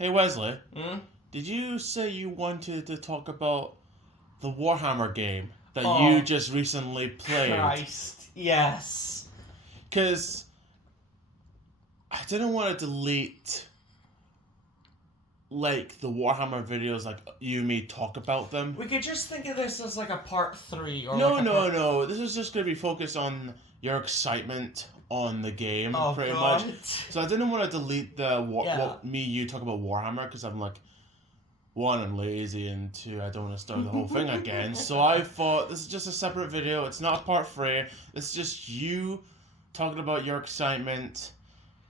Hey Wesley, did you say you wanted to talk about the Warhammer game that you just recently played? Christ, yes. Because I didn't want to delete like the Warhammer videos, like you and me talk about them. We could just think of this as like a part 3 or No. This is just going to be focused on your excitement on the game, pretty much. So I didn't want to delete the you talk about Warhammer because I'm like, one, I'm lazy, and two, I don't want to start the whole thing again. So I thought this is just a separate video. It's not a part 3. It's just you talking about your excitement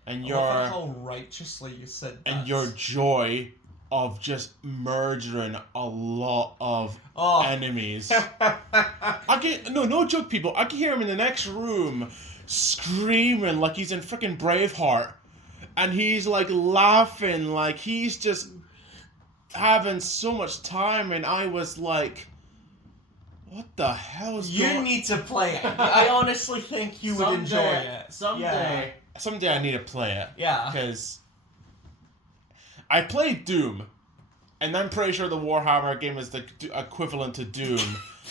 and how righteously you said that. And your joy of just murdering a lot of enemies. No joke, people. I can hear him in the next room screaming like he's in freaking Braveheart, and he's like laughing like he's just having so much time, and I was like, what the hell is going on? You need to play it. I honestly think you would enjoy it. Someday I need to play it. Yeah. Because I played Doom, and I'm pretty sure the Warhammer game is the equivalent to Doom.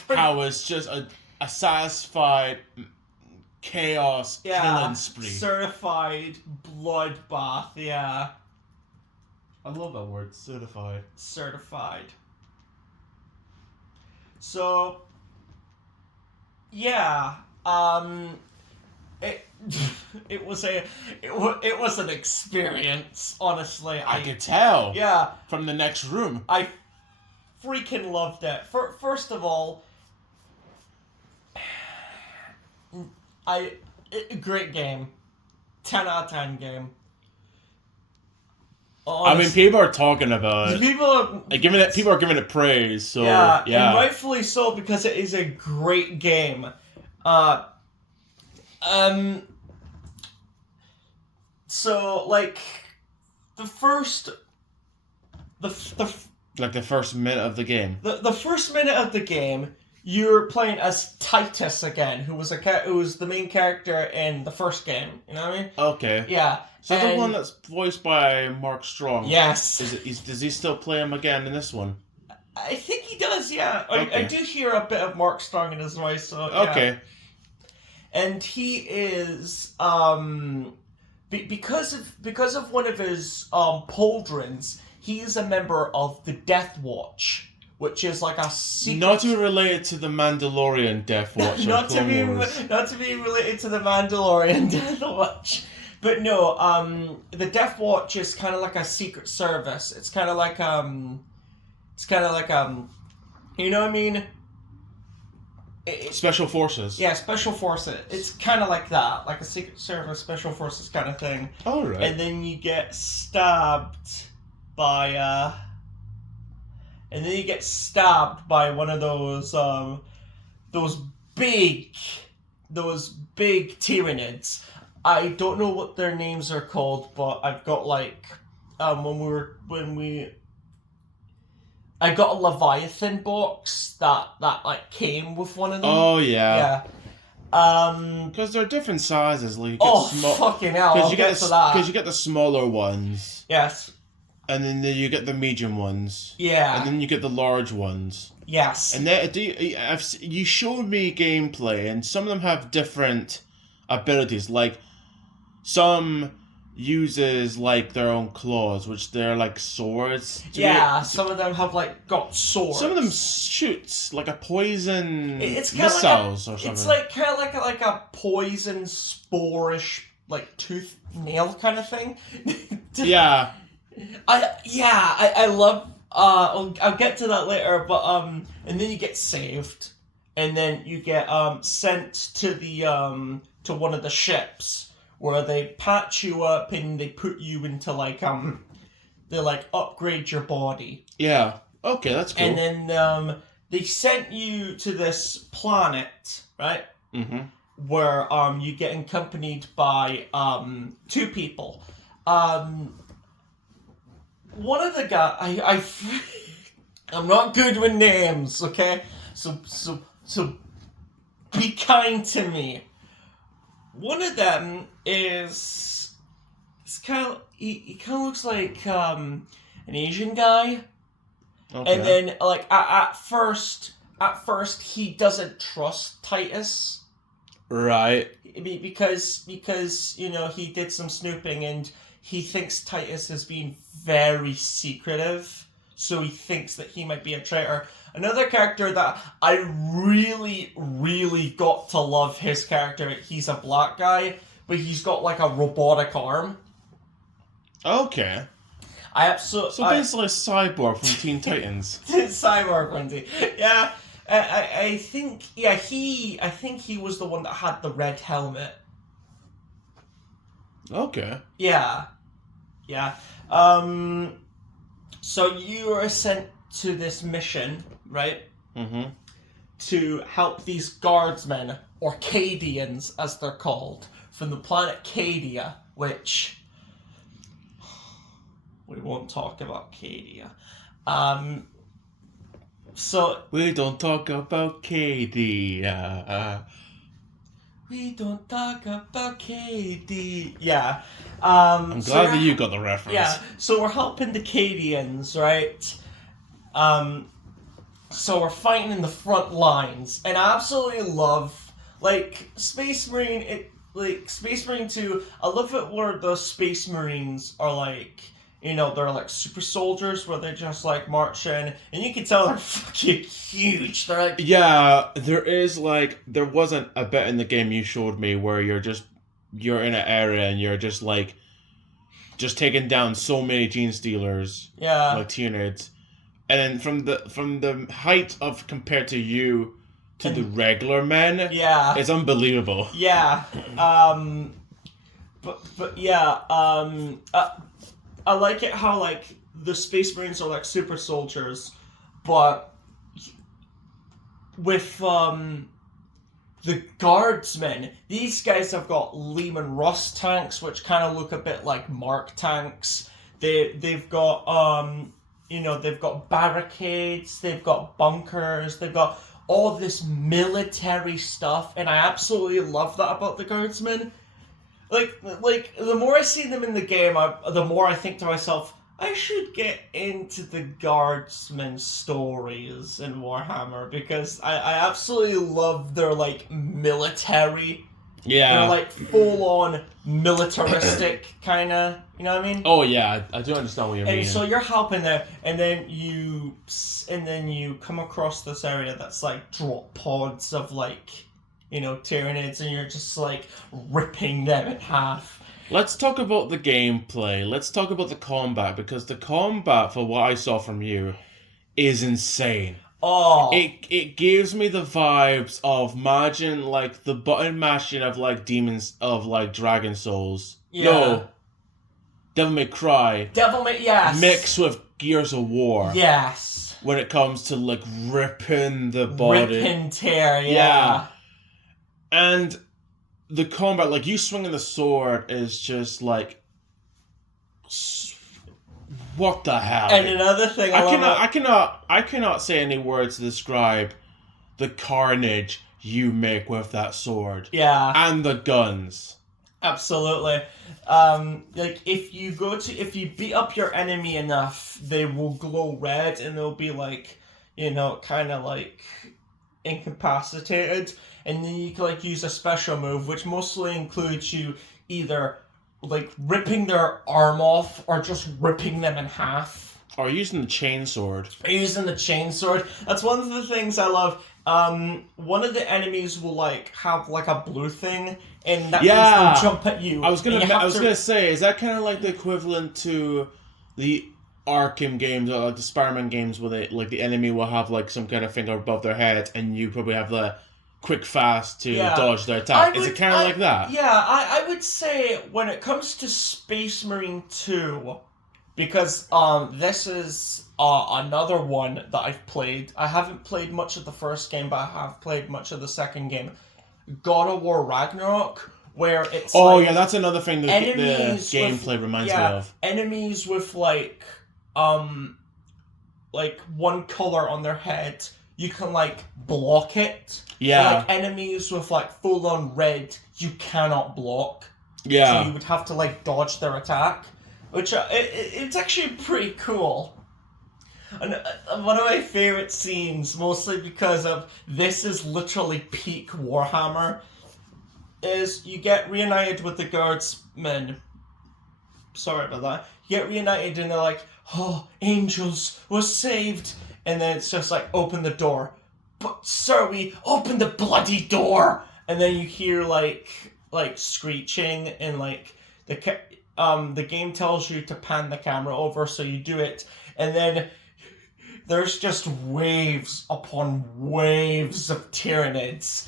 How it's just a satisfied chaos killing spree. Certified bloodbath, yeah. I love that word, certified. Certified. So, yeah, it was an experience, honestly. I could tell. Yeah. From the next room. I freaking loved it. First of all, great game. 10 out of 10 game. Honestly, I mean, people are talking about it. People are giving it praise. So yeah, and rightfully so, because it is a great game. So like the first minute of the game. The first minute of the game, you're playing as Titus again, who was the main character in the first game. You know what I mean? Okay. Yeah. So the one that's voiced by Mark Strong. Yes. Does he still play him again in this one? I think he does. Yeah. Okay. I do hear a bit of Mark Strong in his voice. So yeah. Okay. And he is because of one of his pauldrons, he is a member of the Death Watch, which is like a secret. Not to be related to the Mandalorian Death Watch. not to be related to the Mandalorian Death Watch. But no, the Death Watch is kind of like a secret service. It's kind of like you know what I mean? Special Forces. Yeah, Special Forces. It's kind of like that, like a Secret Service, Special Forces kind of thing. All right. And then you get stabbed by one of those big Tyranids. I don't know what their names are called, but I've got like I got a Leviathan box that like came with one of them. Oh yeah. Yeah. Because they're different sizes. Like fucking hell! Because you get the smaller ones. Yes. And then you get the medium ones. Yeah. And then you get the large ones. Yes. And you showed me gameplay, and some of them have different abilities. Like some uses like their own claws, which they're like swords. Some of them have like got swords. Some of them shoots like a poison missiles or something. It's like kind of like a poison sporish like tooth nail kind of thing. Yeah. I love. I'll get to that later, but and then you get saved, and then you get sent to the to one of the ships, where they patch you up and they put you into like they like upgrade your body. Yeah. Okay, that's cool. And then they sent you to this planet, right? Mm-hmm. Where you get accompanied by 2 people. One of the guys I'm not good with names, okay? So be kind to me. One of them is he kind of looks like an Asian guy. Okay. And then, like, at first, he doesn't trust Titus. Right. Because he did some snooping and he thinks Titus is being very secretive. So he thinks that he might be a traitor. Another character that I really, really got to love his character. He's a black guy, but he's got like a robotic arm. Okay. I absolutely. So basically, Cyborg from Teen Titans. Cyborg Wendy. Yeah. I think he was the one that had the red helmet. Okay. Yeah. So you are sent to this mission, right? Mm-hmm. To help these guardsmen, or Cadians as they're called, from the planet Cadia, which we won't talk about Cadia. So we don't talk about Katie. We don't talk about Katie. Yeah. I'm glad that you got the reference. Yeah. So we're helping the Cadians, right? So we're fighting in the front lines, and I absolutely love Space Marine. Space Marine 2. I love it where the Space Marines are like. They're like super soldiers where they just like march in, and you can tell they're fucking huge. They're like... Yeah, there wasn't a bit in the game you showed me where you're in an area and you're just taking down so many Gene Stealers. Yeah. Like Tyrannids. And then from the height of compared to you to the regular men, yeah, it's unbelievable. Yeah. But yeah, I like it how, like, the Space Marines are, like, super soldiers, but with, the guardsmen, these guys have got Lehman Russ tanks, which kind of look a bit like Mark tanks. They've got, they've got barricades, they've got bunkers, they've got all this military stuff, and I absolutely love that about the guardsmen. Like the more I see them in the game, the more I think to myself, I should get into the guardsmen stories in Warhammer, because I absolutely love their, like, military. Yeah. They're, like, full-on militaristic kind of, you know what I mean? Oh, yeah, I do understand what you mean. And so you're helping them, and then you come across this area that's, like, drop pods of, like... Tyranids, and you're just, like, ripping them in half. Let's talk about the gameplay. Let's talk about the combat, because the combat, for what I saw from you, is insane. Oh. It gives me the vibes of, imagine, like, the button mashing of, like, demons, of, like, Dragon Souls. Yeah. No. Devil May Cry. Yes. Mixed with Gears of War. Yes. When it comes to, like, ripping the body. Rip and tear, yeah. And the combat, like, you swinging the sword is just like, what the hell? And another thing, I cannot say any words to describe the carnage you make with that sword. Yeah. And the guns. Absolutely. If you beat up your enemy enough, they will glow red, and they'll be like, kind of like incapacitated. And then you can, like, use a special move, which mostly includes you either, like, ripping their arm off or just ripping them in half. Or using the chainsword. That's one of the things I love. One of the enemies will, like, have, like, a blue thing, and that means they'll jump at you. I was gonna say, is that kind of like the equivalent to the Arkham games, or like the Spider-Man games, where the enemy will have, like, some kind of finger above their head, and you probably have the quick fast to dodge their attack. Is it kind of like that? Yeah, I would say when it comes to Space Marine 2, because this is another one that I've played. I haven't played much of the first game, but I have played much of the second game. God of War Ragnarok, where it's yeah, that's another thing that the gameplay reminds me of. Enemies with like one color on their head, you can, like, block it. Yeah. Like, enemies with, like, full-on red, you cannot block. Yeah. So you would have to, like, dodge their attack. which it's actually pretty cool. And one of my favorite scenes, mostly because of this is literally peak Warhammer, is you get reunited with the guardsmen. Sorry about that. You get reunited and they're like, oh, angels, we're saved. And then it's just like, open the door. But sir, we open the bloody door. And then you hear like screeching and like the game tells you to pan the camera over, so you do it. And then there's just waves upon waves of Tyranids.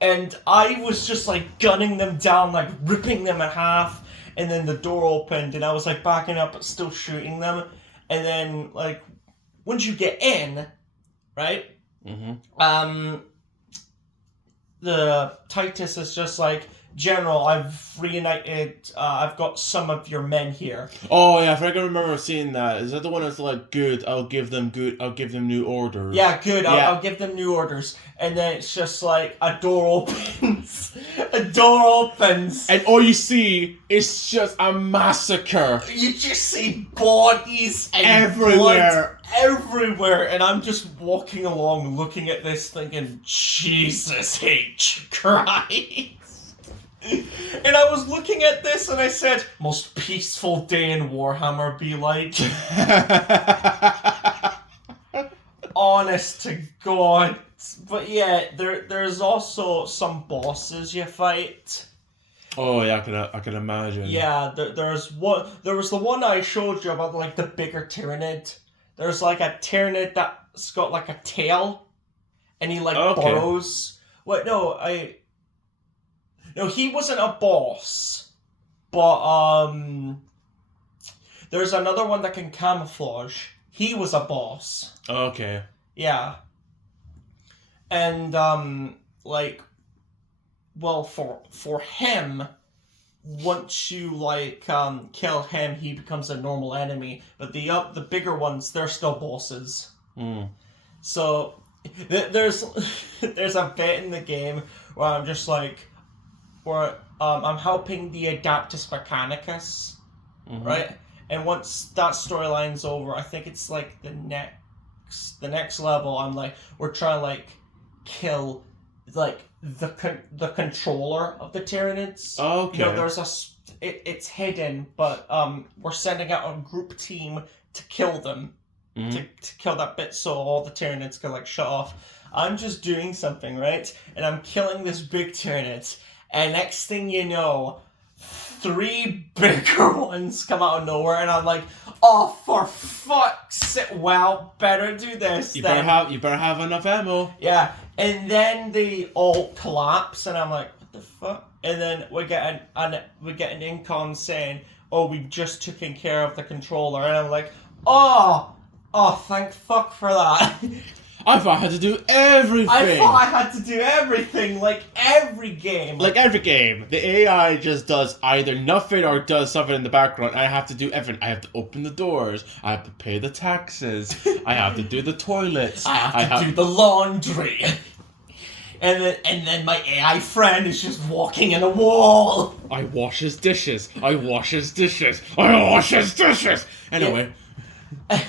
And I was just like gunning them down, like ripping them in half. And then the door opened and I was like backing up but still shooting them. And then like once you get in, right? Mm-hmm. The Titus is just like, General, I've reunited, I've got some of your men here. Oh yeah, I think I remember seeing that. Is that the one that's like, good, I'll give them new orders? Yeah, good, I'll give them new orders. And then it's just like, a door opens. And all you see is just a massacre. You just see bodies and everywhere. Blood everywhere. And I'm just walking along looking at this thinking, Jesus H. Christ. And I was looking at this and I said, most peaceful day in Warhammer be like. Honest to God. But yeah, there's also some bosses you fight. Oh yeah, I can imagine. Yeah, there was the one I showed you about like the bigger Tyranid. There's like a Tyranid that's got like a tail, and he like burrows. Wait, no, he wasn't a boss, but there's another one that can camouflage. He was a boss. Okay. Yeah. And for him, once you kill him, he becomes a normal enemy. But the bigger ones, they're still bosses. Mm. So there's a bit in the game where I'm just like, where I'm helping the Adaptus Mechanicus, right? And once that storyline's over, I think it's like the next level. I'm like, we're trying to like kill like the controller of the Tyranids. Okay. You know, it's hidden, but we're sending out a group team to kill them, to kill that bit, so all the Tyranids can like shut off. I'm just doing something, right? And I'm killing this big Tyranid. And next thing you know, 3 bigger ones come out of nowhere, and I'm like, oh, for fuck's sake, well, better do this. You better have enough ammo. Yeah, and then they all collapse, and I'm like, what the fuck? And then we get an incom saying, oh, we've just taken care of the controller, and I'm like, oh, thank fuck for that. I thought I had to do everything. I thought I had to do everything, like every game. Like every game. The AI just does either nothing or does something in the background. I have to do everything. I have to open the doors. I have to pay the taxes. I have to do the toilets. I have to do the laundry. And then my AI friend is just walking in a wall. I wash his dishes. I wash his dishes. I wash his dishes. Anyway.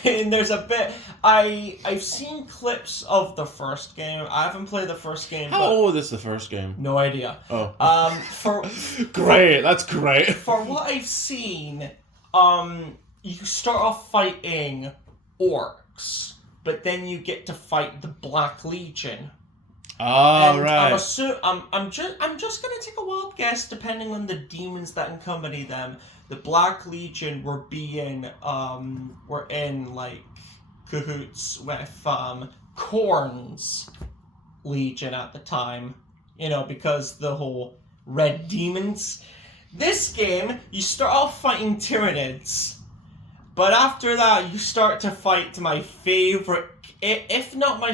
And there's a bit... I've seen clips of the first game. I haven't played the first game. How old is the first game? No idea. Oh. Great, that's great. For what I've seen, you start off fighting orcs, but then you get to fight the Black Legion. Oh, right. I'm just gonna take a wild guess, depending on the demons that accompany them. The Black Legion were in like cahoots with Khorne's Legion at the time, you know, because the whole red demons. This game, you start off fighting Tyranids, but after that, you start to fight my favorite, if not my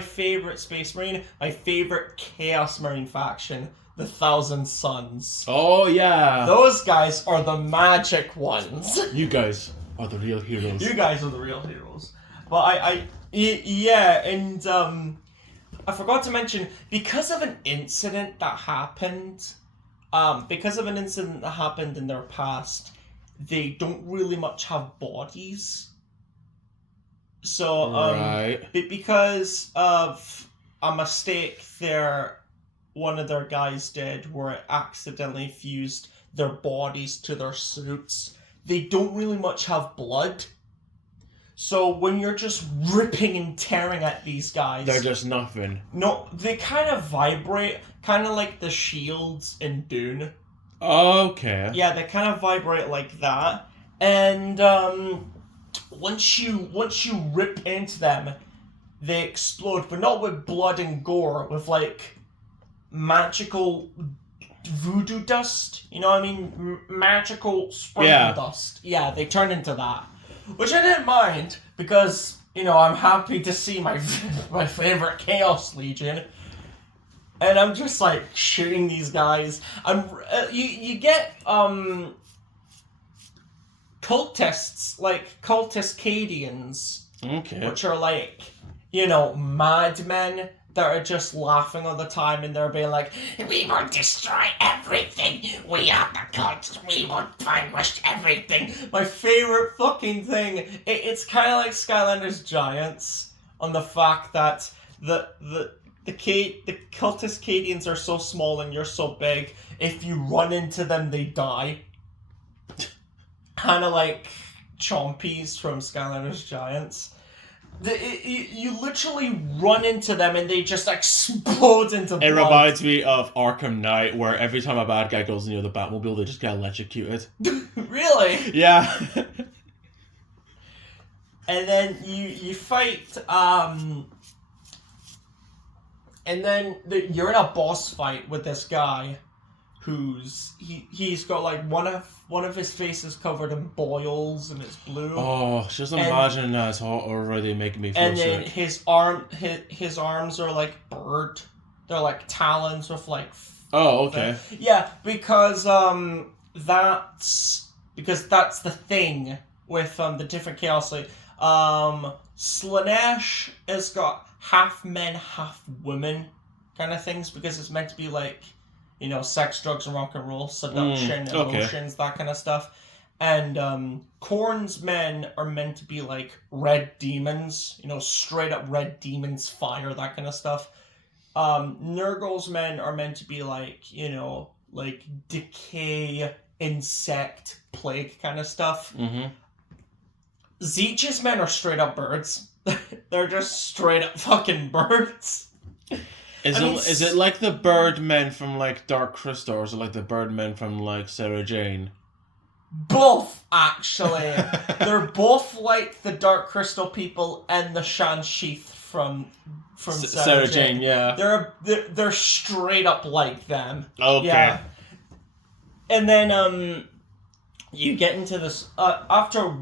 favorite Space Marine, my favorite Chaos Marine faction, the Thousand Suns. Oh yeah, those guys are the magic ones. You guys are the real heroes. You guys are the real heroes. But yeah, and I forgot to mention, because of an incident that happened in their past, they don't really much have bodies. So, Right. because of a mistake one of their guys did where it accidentally fused their bodies to their suits, they don't really much have blood. So when you're just ripping and tearing at these guys... They're just nothing. No, they kind of vibrate, kind of like the shields in Dune. Okay. Yeah, they kind of vibrate like that. And once you rip into them, they explode, but not with blood and gore, with like magical voodoo dust. You know what I mean? Magical sprinkle dust. Yeah, they turn into that. Which I didn't mind, because, you know, I'm happy to see my favorite Chaos Legion. And I'm just, like, shooting these guys. You get, cultists, like, cultist Cadians. Okay. Which are, like, you know, madmen that are just laughing all the time, and they're being like, we will destroy everything, we are the gods, we will vanquish everything. My favorite fucking thing, it's kind of like Skylanders Giants, on the fact that the cultist Cadians are so small and you're so big, if you run into them, they die. Kind of like Chompies from Skylanders Giants. You literally run into them and they just explode into blood. It reminds me of Arkham Knight, where every time a bad guy goes near the Batmobile, they just get electrocuted. Really? Yeah. And then you fight, and then you're in a boss fight with this guy, he's got like one of his faces covered in boils and it's blue. Oh, just imagine that. It's already making me feel sick. And then sick. his arms are like bird. They're like talons with like... Oh, okay. Yeah, because that's the thing with the different Chaos League. Slanesh has got half men, half women kind of things, because it's meant to be like, you know, sex, drugs, and rock and roll, seduction, emotions, that kind of stuff. And Korn's men are meant to be like red demons, you know, straight up red demons, fire, that kind of stuff. Nurgle's men are meant to be like, you know, like decay, insect, plague kind of stuff. Mm-hmm. Zeech's men are straight up birds. They're just straight up fucking birds. Is it like the Birdmen from like Dark Crystal, or is it like the Birdmen from like Sarah Jane? Both, actually. They're both like the Dark Crystal people and the Shan Sheath from Sarah Jane. Yeah. They're straight up like them. Okay. Yeah. And then you get into this after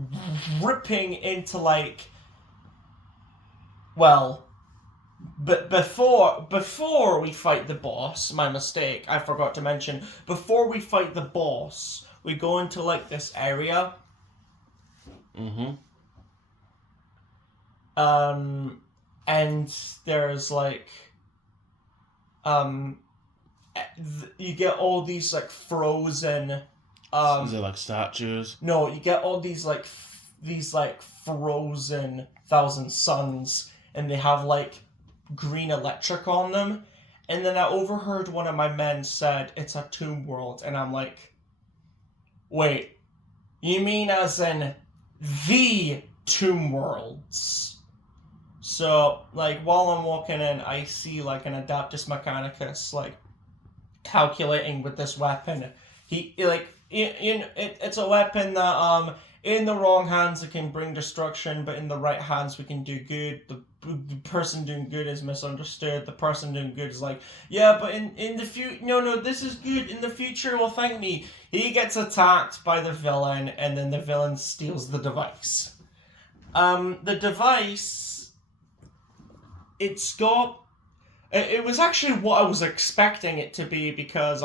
ripping into like, well. But before we fight the boss, my mistake, I forgot to mention, before we fight the boss, we go into like this area. Mm-hmm. And there's like, you get all these like frozen, is it like statues? No, you get all these frozen Thousand Suns, and they have like green electric on them. And then I overheard one of my men said it's a tomb world, and I'm like, wait, you mean as in the tomb worlds? So like while I'm walking in, I see like an Adaptus Mechanicus like calculating with this weapon. It's a weapon that in the wrong hands it can bring destruction, but in the right hands we can do good. The person doing good is misunderstood. The person doing good is like, yeah, but in the future, no, this is good. In the future, well, thank me. He gets attacked by the villain, and then the villain steals the device. The device, it was actually what I was expecting it to be, because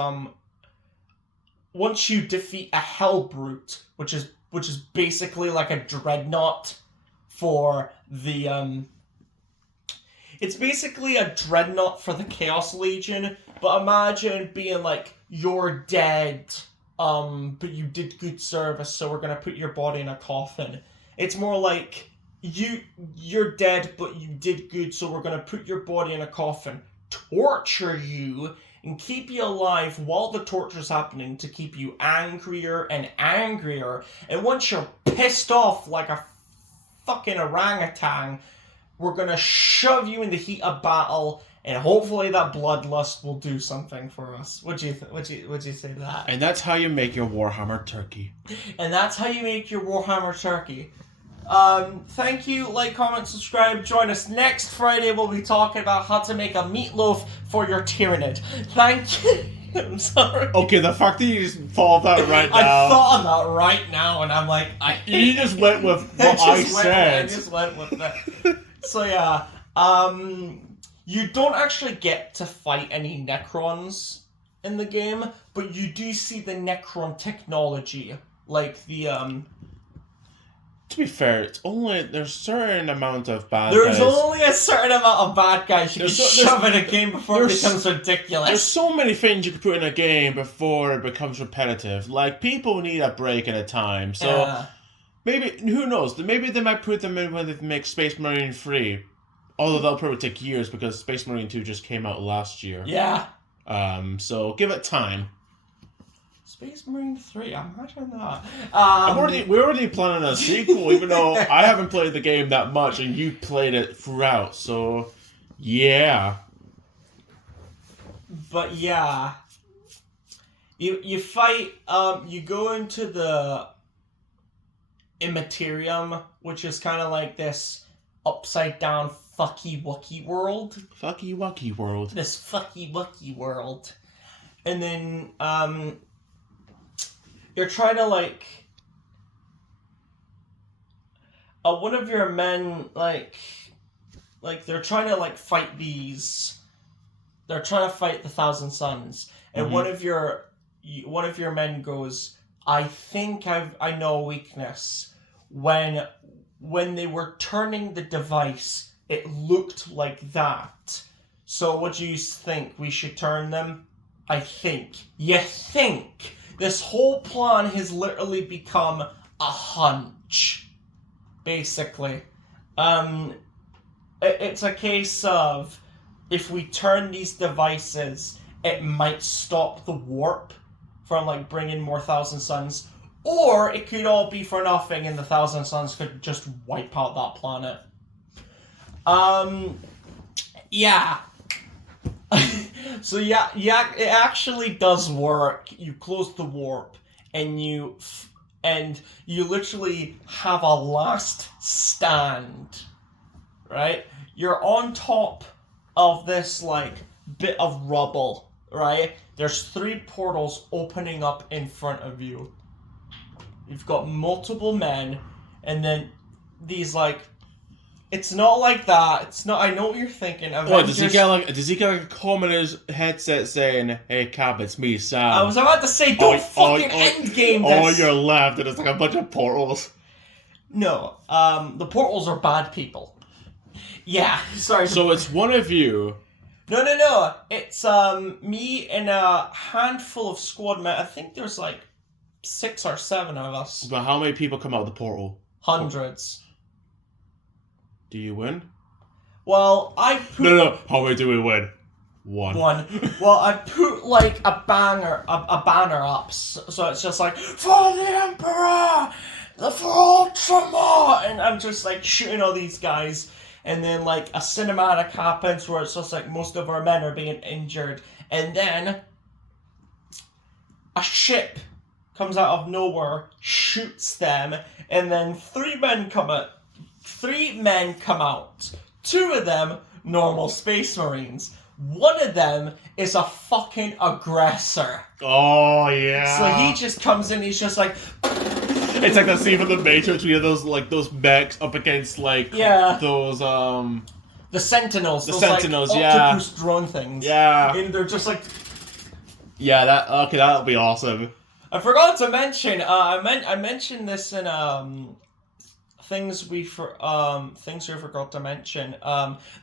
once you defeat a Hellbrute, which is basically like a dreadnought for the it's basically a dreadnought for the Chaos Legion, but imagine being like your dead but you did good service, so we're gonna put your body in a coffin. It's more like you're dead, but you did good, so we're gonna put your body in a coffin, torture you, and keep you alive while the torture's happening to keep you angrier and angrier. And once you're pissed off like a fucking orangutan, we're gonna shove you in the heat of battle, and hopefully that bloodlust will do something for us. Would you say that? And that's how you make your Warhammer turkey. And that's how you make your Warhammer turkey. Thank you, like, comment, subscribe, join us next Friday, we'll be talking about how to make a meatloaf for your Tyranid. Thank you. I'm sorry. Okay, the fact that you just followed that right now. I thought of that right now, and I'm like, You just went with what I said. I just went with that. So yeah, you don't actually get to fight any Necrons in the game, but you do see the Necron technology, like the To be fair, there's a certain amount of bad There's guys. only a certain amount of bad guys you can shove in a game before it becomes ridiculous. There's so many things you can put in a game before it becomes repetitive. Like, people need a break at a time. So, maybe, who knows? Maybe they might put them in when they make Space Marine 3. Although that'll probably take years because Space Marine 2 just came out last year. Yeah. So, give it time. Space Marine 3, imagine that. We're already planning a sequel, even though I haven't played the game that much and you played it throughout, so yeah. But yeah. You fight, you go into the Immaterium, which is kind of like this upside down fucky wucky world. Fucky wucky world. This fucky wucky world. And then, you're trying to, like, one of your men, like, they're trying to, like, fight they're trying to fight the Thousand Suns, and one of your men goes, I think I know a weakness. When they were turning the device, it looked like that. So what do you think? We should turn them? I think. You think? This whole plan has literally become a hunch, basically. It's a case of, if we turn these devices, it might stop the warp from, like, bringing more Thousand Suns, or it could all be for nothing and the Thousand Suns could just wipe out that planet. Yeah. So yeah, it actually does work. You close the warp, and you literally have a last stand, right? You're on top of this, like, bit of rubble, right? There's 3 portals opening up in front of you. You've got multiple men, and then these, like, it's not like that. It's not. I know what you're thinking. What, does he get a comment in his headset saying, "Hey Cap, it's me, Sam"? I was about to say, don't fucking endgame this. Oh, you're left, and it's like a bunch of portals. No, the portals are bad people. Yeah, sorry. So it's one of you. No. It's me and a handful of squad men. I think there's like 6 or 7 of us. But how many people come out of the portal? Hundreds. Do you win? Well, No. How many do we win? One. Well, I put, like, a banner up, so it's just like, for the Emperor, for Ultramar, and I'm just, like, shooting all these guys, and then, like, a cinematic happens where it's just like most of our men are being injured, and then a ship comes out of nowhere, shoots them, and then 3 men come out. 2 of them, normal Space Marines. 1 of them is a fucking aggressor. Oh, yeah. So he just comes in, he's just like... It's like that scene from The Matrix where you have those mechs up against, like, those, The Sentinels. The those, Sentinels, like, octopus drone things. Yeah. And they're just like... Yeah, that'll be awesome. I forgot to mention, I mentioned this in, things we forgot to mention.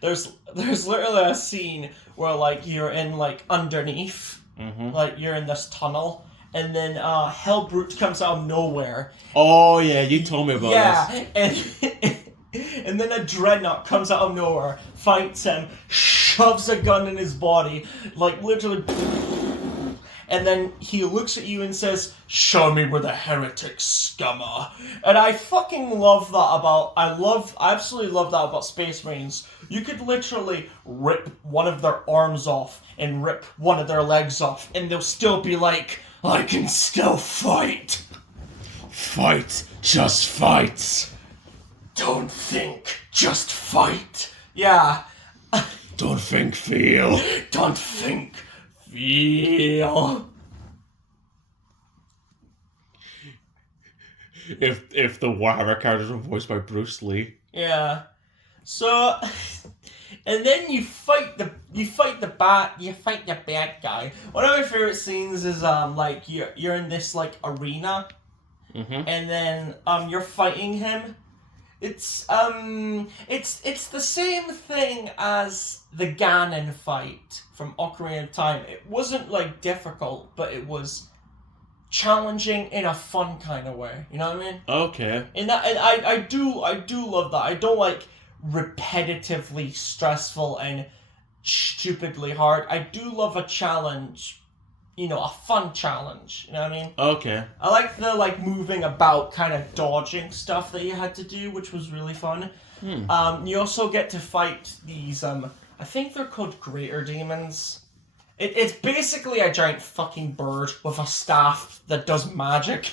There's literally a scene where, like, you're in, like, underneath, like, you're in this tunnel, and then Hellbrute comes out of nowhere. Oh yeah, you told me about this. Yeah, and then a Dreadnought comes out of nowhere, fights him, shoves a gun in his body, like literally. And then he looks at you and says, "Show me where the heretics scummer." And I fucking love that about... I absolutely love that about Space Marines. You could literally rip one of their arms off and rip one of their legs off, and they'll still be like, "I can still fight." Fight. Just fight. Don't think, just fight. Yeah. Don't think, feel. Don't think, feel. If the Warhammer characters were voiced by Bruce Lee. Yeah. So, and then you fight the bad guy. One of my favorite scenes is like you're in this like arena, and then you're fighting him. It's the same thing as the Ganon fight from Ocarina of Time. It wasn't like difficult, but it was challenging in a fun kind of way. You know what I mean? Okay. And I do love that. I don't like repetitively stressful and stupidly hard. I do love a challenge. You know, a fun challenge. You know what I mean? Okay. I like the moving about, kind of dodging stuff that you had to do, which was really fun. You also get to fight these, I think they're called Greater Demons. It's basically a giant fucking bird with a staff that does magic.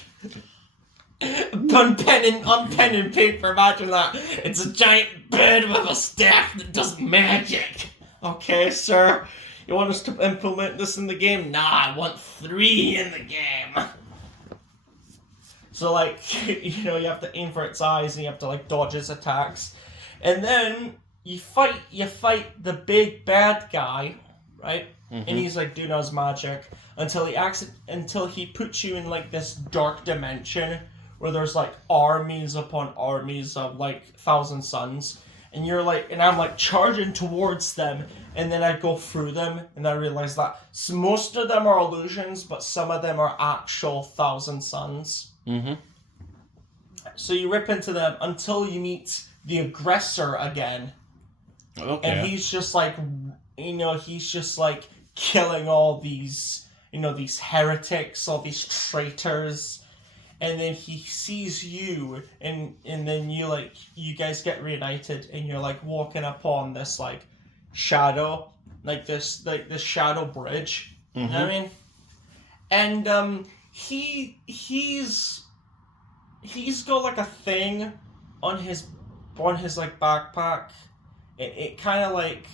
on pen and paper, imagine that. It's a giant bird with a staff that does magic. Okay, sir. You want us to implement this in the game? Nah, I want 3 in the game. So, like, you know, you have to aim for its eyes and you have to, like, dodge its attacks. And then you fight the big bad guy, right? And he's, like, doing his magic until he puts you in, like, this dark dimension where there's, like, armies upon armies of, like, Thousand Suns. And you're like, and I'm like charging towards them, and then I go through them, and I realize that most of them are illusions, but some of them are actual Thousand Suns. So you rip into them until you meet the aggressor again. Okay. And he's just like, you know, killing all these, you know, these heretics, all these traitors. And then he sees you, and then you guys get reunited, and you're like walking upon this like shadow, this shadow bridge. You know what I mean? And he's got like a thing on his like backpack. It kind of like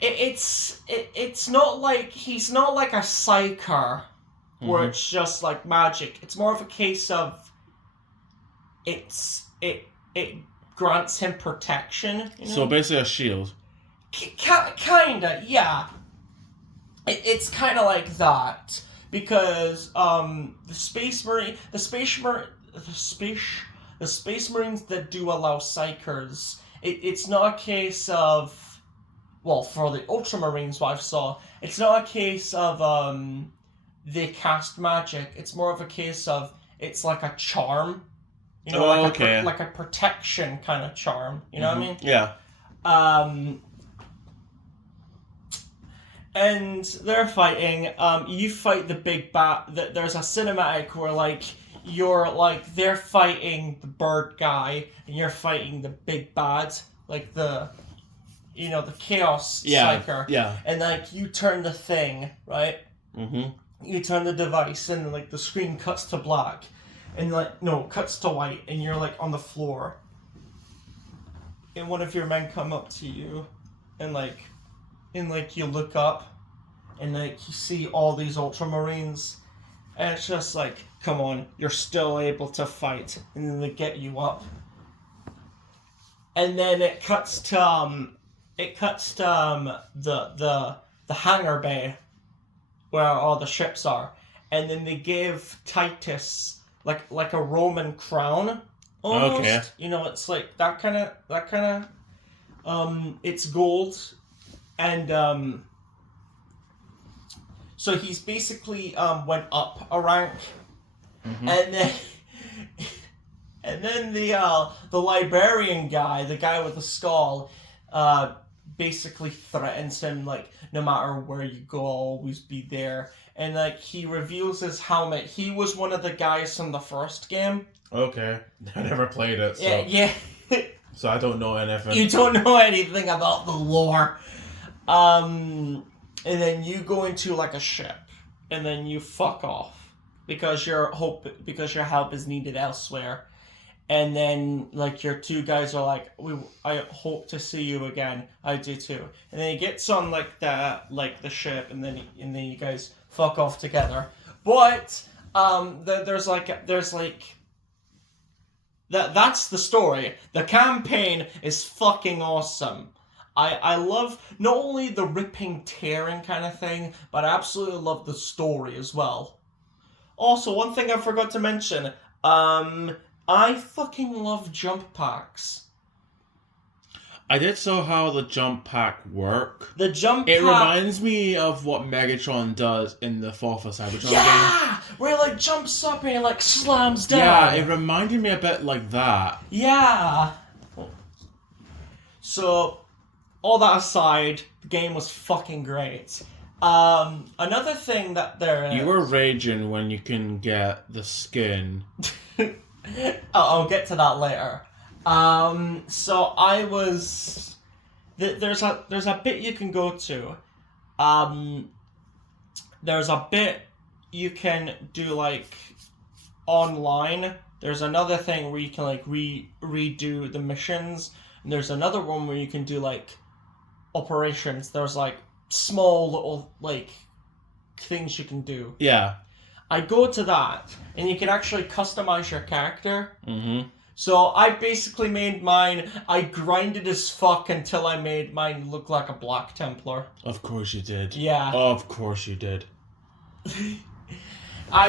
it's not like he's not like a psyker. Where it's just like magic. It's more of a case of it grants him protection. You know? So basically a shield. Kinda, yeah. It's kind of like that because the Space Marines that do allow psychers. It's not a case of, well, for the Ultramarines, what I saw, it's not a case of they cast magic. It's more of a case of it's like a charm, you know, like a protection kind of charm. You know what I mean? Yeah. And they're fighting. You fight the big bat. There's a cinematic where they're fighting the bird guy, and you're fighting the big bad, like the chaos psyker. Yeah. And like you turn the thing, right? You turn the device, and like the screen cuts to black, and cuts to white, and you're like on the floor. And one of your men come up to you, and you look up, and like you see all these Ultramarines, and it's just like, come on, you're still able to fight, and then they get you up. And then it cuts to the hangar bay where all the ships are, and then they give Titus like a Roman crown almost. Okay. You know, it's like that kind of it's gold, and So he's basically went up a rank, Mm-hmm. and then the librarian guy, the guy with the skull, basically threatens him like, no matter where you go, I'll always be there. And like he reveals his helmet. He was one of the guys from the first game. Okay, I never played it, so Yeah. so I don't know anything. You don't know anything about the lore. And then you go into like a ship, and then you fuck off because your help is needed elsewhere. And then like your two guys are like, I hope to see you again. I do too. And then he gets on like the ship, and then you guys fuck off together. But there's that's the story. The campaign is fucking awesome. I love not only the ripping, tearing kind of thing, but I absolutely love the story as well. Also, one thing I forgot to mention, I fucking love jump packs. I did saw how the jump pack work. The jump pack... It reminds me of what Megatron does in the fall for Cybertron game. Yeah! Where he like jumps up and he like slams down. Yeah, it reminded me a bit like that. Yeah. So, all that aside, the game was fucking great. Another thing that there is... You were raging when you can get the skin. I'll get to that later. So I was... There's a bit you can go to. There's a bit you can do, like, online. There's another thing where you can, like, redo the missions. And there's another one where you can do, like, operations. There's, like, small little, like, things you can do. Yeah. I go to that, and you can actually customize your character. Mm-hmm. So I basically made mine, I grinded as fuck until I made mine look like a Black Templar. Of course you did. Yeah. Of course you did.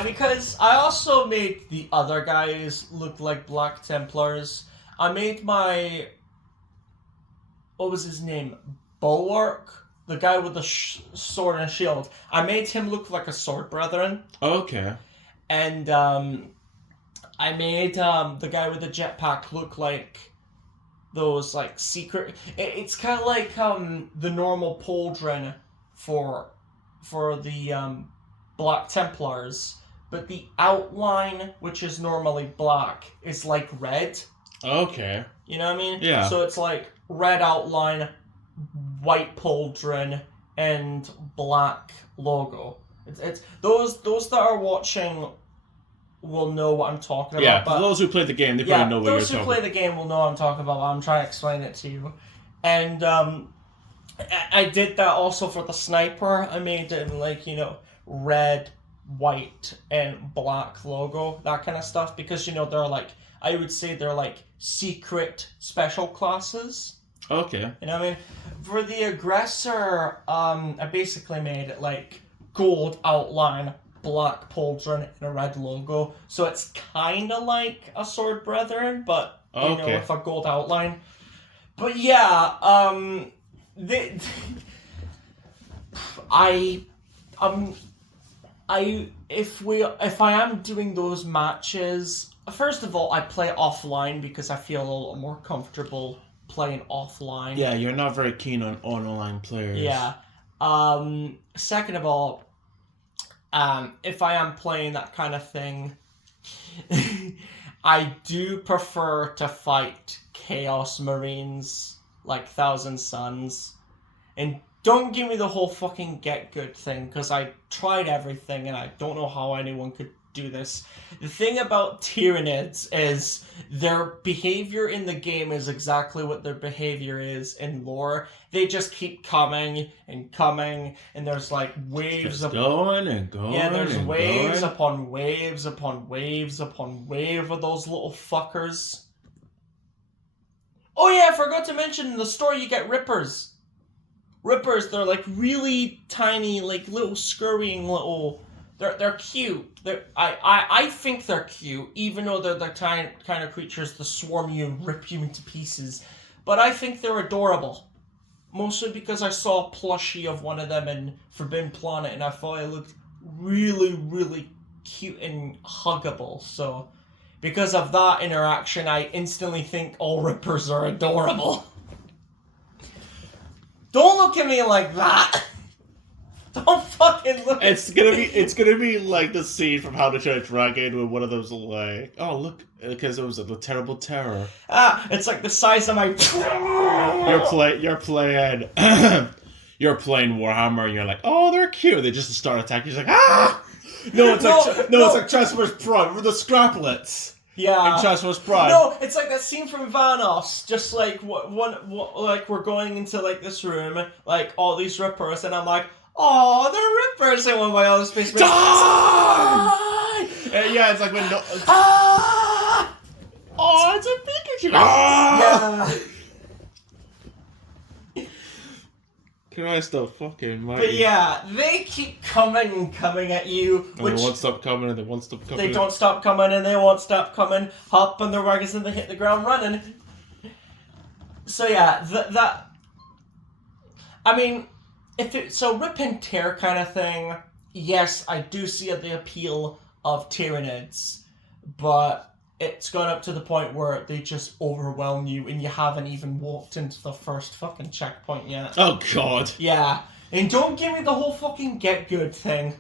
Because I also made the other guys look like Black Templars. I made my... What was his name? Bulwark? The guy with the sword and shield. I made him look like a sword brethren. Okay. And I made the guy with the jetpack look like those like secret... It's kind of like the normal pauldron for the Black Templars, but the outline, which is normally black, is like red. Okay. You know what I mean? Yeah. So it's like red outline, white pauldron, and black logo. It's those that are watching will know what I'm talking about. Yeah, but for those who play the game, they probably know what you're those talking who play the game will know what I'm talking about. I'm trying to explain it to you. And I did that also for the sniper. I made it in like, red, white, and black logo, that kind of stuff, because they're like, I would say they're like secret special classes. Okay. You know what I mean? For the aggressor, I basically made it like gold outline, black pauldron, and a red logo. So it's kind of like a sword brethren, but with a gold outline. But yeah, if I am doing those matches, first of all, I play offline because I feel a little more comfortable playing offline. Yeah, you're not very keen on online players. Yeah. Second of all, if I am playing that kind of thing, I do prefer to fight Chaos Marines like Thousand Suns. And don't give me the whole fucking get good thing, because I tried everything and I don't know how anyone could do this. The thing about Tyranids is their behavior in the game is exactly what their behavior is in lore. They just keep coming, and there's like waves of going and going. Yeah, there's and waves going. upon waves upon waves upon wave of those little fuckers. Oh yeah, I forgot to mention in the story you get Rippers. Rippers, they're like really tiny, like little scurrying little... They're cute. I think they're cute, even though they're the kind of creatures that swarm you and rip you into pieces. But I think they're adorable. mostly because I saw a plushie of one of them in Forbidden Planet, and I thought it looked really, really cute and huggable. So, because of that interaction, I instantly think all Rippers are adorable. Don't look at me like that. Don't fucking look. It's gonna be like the scene from How to Train Your Dragon with one of those like, oh look, because it was the terrible terror. It's like the size of my. You're playing you're playing Warhammer and you're like, oh, they're cute. They just start attacking. You're like, ah. It's like Transformers Prime. Remember the Scraplets? Yeah. In Transformers Prime. No, it's like that scene from Vanos. Just like like we're going into like this room, like all these Rippers, and I'm like, oh, they're Rippers, and one of my other space Die! Yeah, it's like when oh, it's a Pikachu. Yeah. Christ the fucking mighty. But yeah, they keep coming at you. And they won't stop coming, and they won't stop coming. They don't stop coming, and they won't stop coming. Hop on their wagons, and they hit the ground running. So yeah, that. I mean, if it's a rip and tear kind of thing, yes, I do see the appeal of Tyranids, but it's gone up to the point where they just overwhelm you, and you haven't even walked into the first fucking checkpoint yet. Oh god. Yeah, and don't give me the whole fucking get good thing.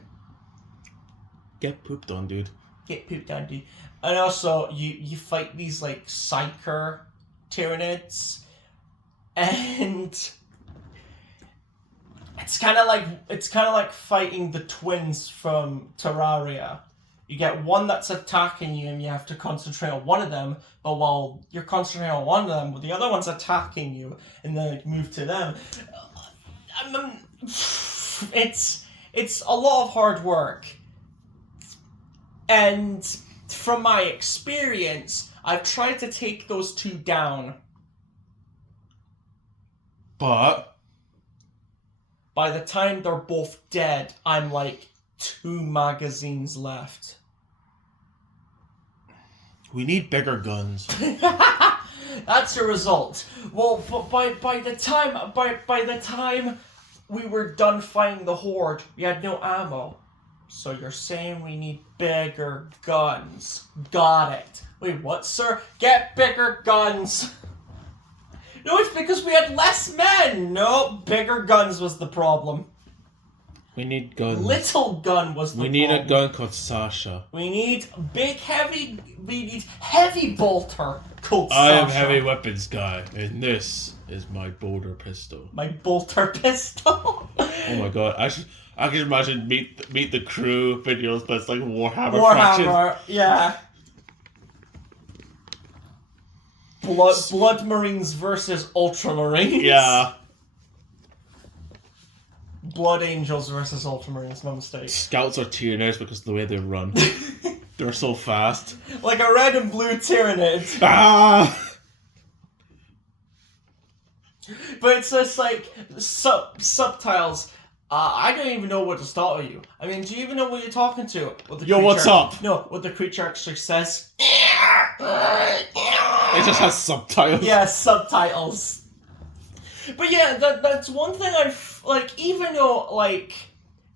Get pooped on, dude. Get pooped on, dude. And also, you fight these like Psyker Tyranids, and it's kind of like fighting the twins from Terraria. You get one that's attacking you, and you have to concentrate on one of them. But while you're concentrating on one of them, the other one's attacking you, and then move to them. It's a lot of hard work, and from my experience, I've tried to take those two down. But by the time they're both dead, I'm like 2 magazines left. We need bigger guns. That's the result. Well, but by the time we were done fighting the Horde, we had no ammo. So you're saying we need bigger guns? Got it. Wait, what, sir? Get bigger guns. No, it's because we had less men. No, bigger guns was the problem. We need guns. Little gun was the problem. We need a gun called Sasha. We need heavy bolter called Sasha. I am heavy weapons guy, and this is my bolter pistol. My bolter pistol. Oh my god, I can imagine meet the crew videos, but it's like Warhammer Warhammer, yeah. Blood Marines versus Ultramarines. Yeah. Blood Angels versus Ultramarines, my mistake. Scouts are Tyranids because of the way they run. They're so fast. Like a red and blue Tyranid. Ah! But it's just like subtitles. I don't even know where to start with you. I mean, do you even know what you're talking to? What the Yo, what's up? No, what the creature actually says. It just has subtitles. Yeah, subtitles. But yeah, that's one thing like, even though, like,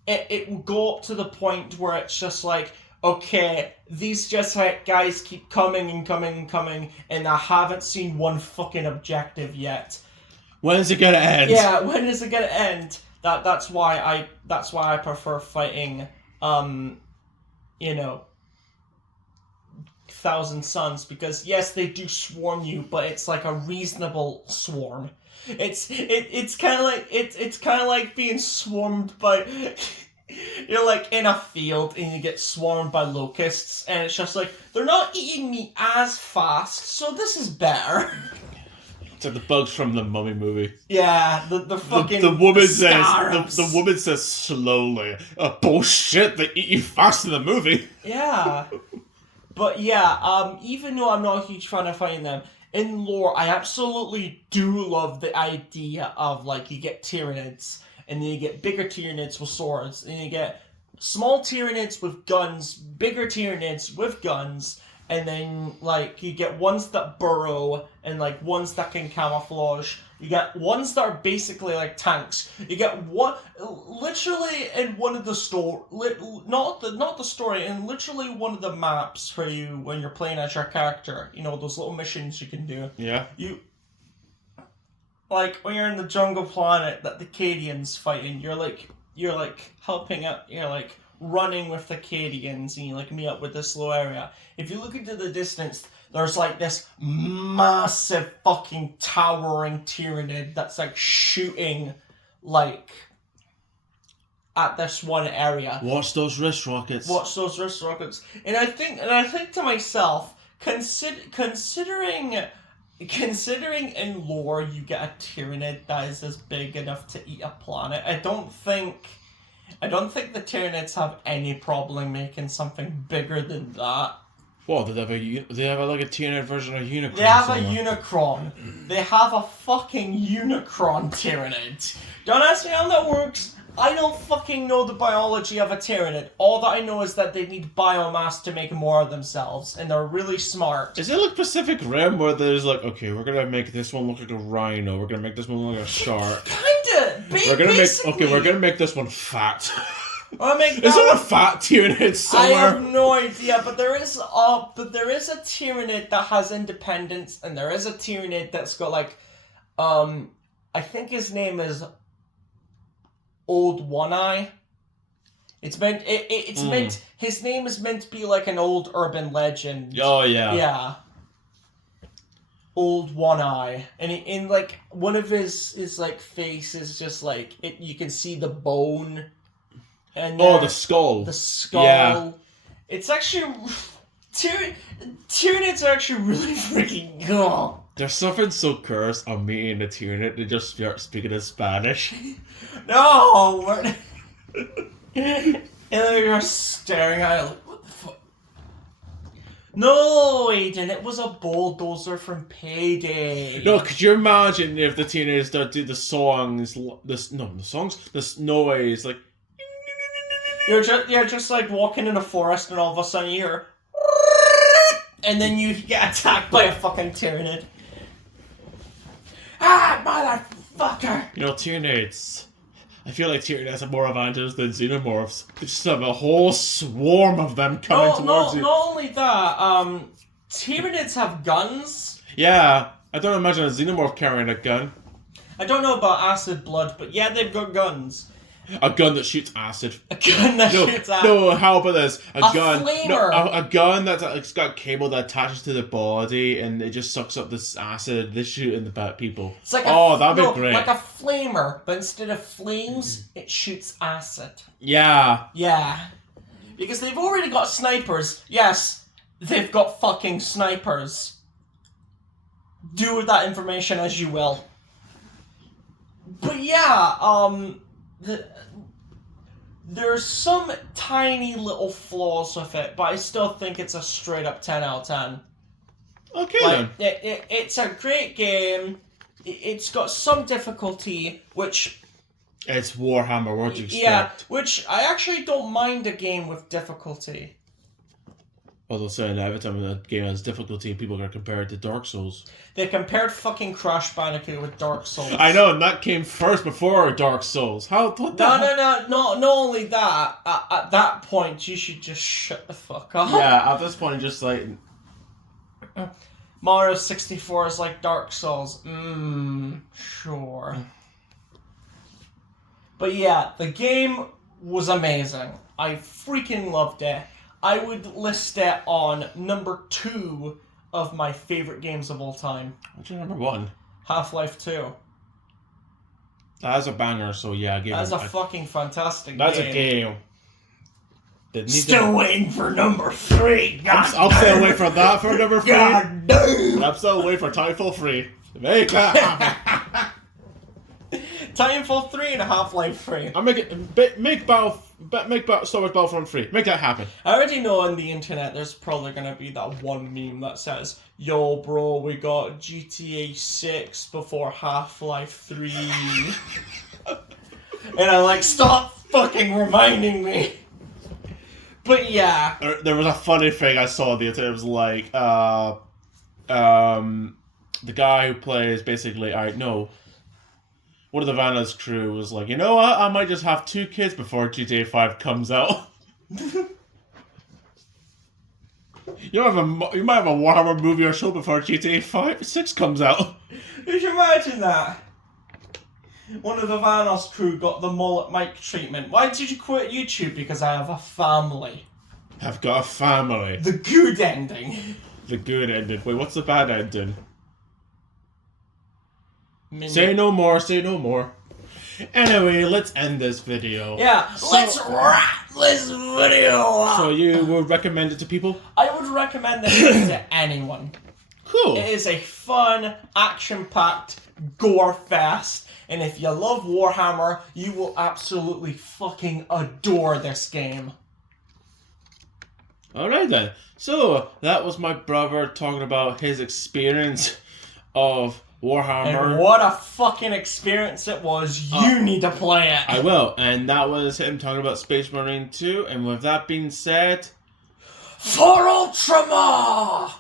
it will go up to the point where it's just like, okay, these Jet guys keep coming and coming and coming, and I haven't seen one fucking objective yet. When is it gonna end? Yeah, when is it gonna end? That's why I prefer fighting, Thousand Suns, because yes, they do swarm you, but it's like a reasonable swarm. It's kind of like being swarmed by. You're like in a field and you get swarmed by locusts, and it's just like, they're not eating me as fast, so this is better. It's like the bugs from the Mummy movie. Yeah, the fucking the woman scarabs. says the woman says slowly, bullshit, they eat you fast in the movie. Yeah. But yeah, even though I'm not a huge fan of fighting them, in lore, I absolutely do love the idea of, like, you get Tyranids, and then you get bigger Tyranids with swords, and you get small Tyranids with guns, bigger Tyranids with guns, and then like you get ones that burrow and like ones that can camouflage. You get ones that are basically like tanks. You get one literally in one of the not the story, in literally one of the maps for you when you're playing as your character. You know, those little missions you can do. Yeah. You like when you're in the jungle planet that the Cadians fighting, you're like helping out, you're like running with the Cadians and you like meet up with this low area. If you look into the distance, there's like this massive fucking towering Tyranid that's like shooting like at this one area. Watch those wrist rockets. And I think to myself, considering in lore you get a Tyranid that is as big enough to eat a planet, I don't think the Tyranids have any problem making something bigger than that. What, they have like a Tyranid version of Unicron? They have a Unicron. They have a fucking Unicron Tyranid. Don't ask me how that works. I don't fucking know the biology of a Tyranid. All that I know is that they need biomass to make more of themselves, and they're really smart. Is it like Pacific Rim where there's like, okay, we're gonna make this one look like a rhino, we're gonna make this one look like a shark. Kinda. We're gonna make this one fat. Is there a fat Tyranid somewhere? I have no idea, but there is a Tyranid that has independence, and there is a Tyranid that's got like, I think his name is Old One Eye. It's meant his name is meant to be like an old urban legend. Oh yeah. Yeah. Old One Eye, and in like one of his like face is just like it. You can see the bone. And the skull. The skull. Yeah. It's actually Tyranids are actually really freaking cool. There's something so cursed on meeting a Tyranid to just start speaking in Spanish. No! And then you're staring at it like, what the fuck? No, Aiden, it was a bulldozer from Payday. No, could you imagine if the Tyranid start do the noise, like... You're just like walking in a forest and all of a sudden you hear... And then you get attacked by a fucking Tyranid. Ah, motherfucker! You know, Tyranids... I feel like Tyranids have more advantages than Xenomorphs. They just have a whole swarm of them coming towards you. Not only that, Tyranids have guns. Yeah, I don't imagine a Xenomorph carrying a gun. I don't know about acid blood, but yeah, they've got guns. A gun that shoots acid. A gun that shoots acid. No, how about this? A gun. Flamer. No, a gun that's it's got cable that attaches to the body and it just sucks up this acid. They shoot in the people. It's like that'd be great. Like a flamer, but instead of flames, it shoots acid. Yeah. Yeah. Because they've already got snipers. Yes, they've got fucking snipers. Do with that information as you will. But yeah, there's some tiny little flaws with it, but I still think it's a straight up 10 out of 10. Okay, like, then. It's a great game. It's got some difficulty, which... It's Warhammer, what do you expect? Yeah, which I actually don't mind a game with difficulty. Although saying every time a game has difficulty, people are compared to Dark Souls. They compared fucking Crash Bandicoot with Dark Souls. I know, and that came first before Dark Souls. How? What the No. Not only that. At that point, you should just shut the fuck up. Yeah, at this point, just like Mario 64 is like Dark Souls. Sure. But yeah, the game was amazing. I freaking loved it. I would list it on number 2 of my favorite games of all time. What's your number 1? Half-Life 2. That's a banger, so yeah, that's a fucking fantastic that's game. That's a game. Still waiting for number 3. I'm still waiting for that for number 3. God damn. I'm still waiting for Titanfall 3. Make that happen. Titanfall 3 and Half-Life 3. Make Star Wars Battlefront 3. Make that happen. I already know on the internet there's probably going to be that one meme that says, yo bro, we got GTA 6 before Half-Life 3. And I'm like, stop fucking reminding me. But yeah. There was a funny thing I saw the other day. It was like, the guy who plays basically, one of the Vanna's crew was like, you know what? I might just have 2 kids before GTA 5 comes out. You might have a Warhammer movie or show before GTA 6 comes out. Could you imagine that? One of the Vanos crew got the mullet mic treatment. Why did you quit YouTube? Because I have a family. I've got a family. The good ending. The good ending. Wait, what's the bad ending? Say no more, say no more. Anyway, let's end this video. Yeah, let's wrap this video up. So you would recommend it to people? I would recommend this game to anyone. Cool. It is a fun, action-packed gore fest, and if you love Warhammer, you will absolutely fucking adore this game. Alright then. So, that was my brother talking about his experience of Warhammer. And what a fucking experience it was. You need to play it. I will. And that was him talking about Space Marine 2. And with that being said... For Ultramar!